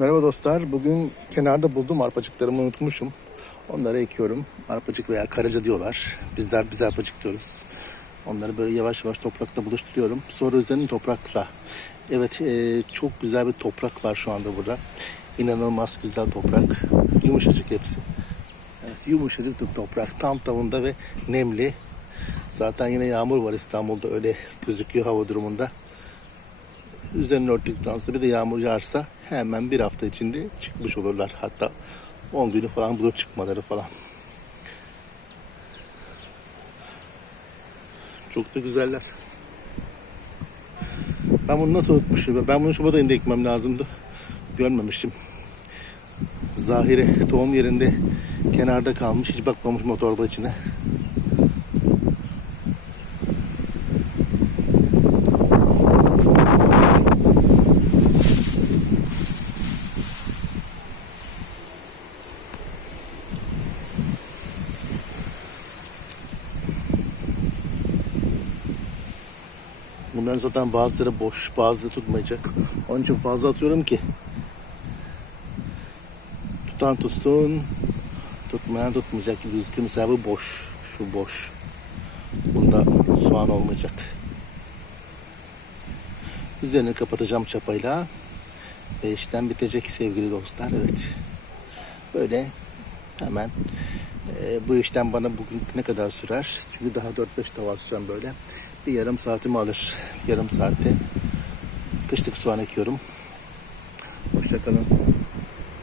Merhaba dostlar. Bugün kenarda buldum arpacıklarımı unutmuşum. Onları ekiyorum. Arpacık veya karaca diyorlar. Bizler biz arpacık diyoruz. Onları böyle yavaş yavaş toprakla buluşturuyorum. Sonra üzerini toprakla. Evet e, çok güzel bir toprak var şu anda burada. İnanılmaz güzel toprak. Yumuşacık hepsi. Evet, yumuşacık bir toprak. Tam tavında ve nemli. Zaten yine yağmur var İstanbul'da öyle gözüküyor hava durumunda. Üzerini örttükten sonra bir de yağmur yağarsa hemen bir hafta içinde çıkmış olurlar. Hatta 10 günü falan bulur çıkmaları falan. Çok da güzeller. Ben bunu nasıl unutmuşum? Ben bunu Şubat ayında ekmem lazımdı. Görmemiştim. Zahire tohum yerinde kenarda kalmış. Hiç bakmamışım o torba içine. Bunların zaten bazıları boş, bazıları tutmayacak. Onun için fazla atıyorum ki. Tutan tutsun, tutmayan tutmayacak gibi gözüküyor. Mesela bu boş, şu boş. Bunda soğan olmayacak. Üzerini kapatacağım çapayla. Ve işlem bitecek sevgili dostlar. Evet. Böyle hemen e, bu işlem bana bugün ne kadar sürer? Çünkü daha 4-5 tava atacağım böyle. Bir yarım saatimi alır. Yarım saatte kışlık soğan ekiyorum. Hoşçakalın.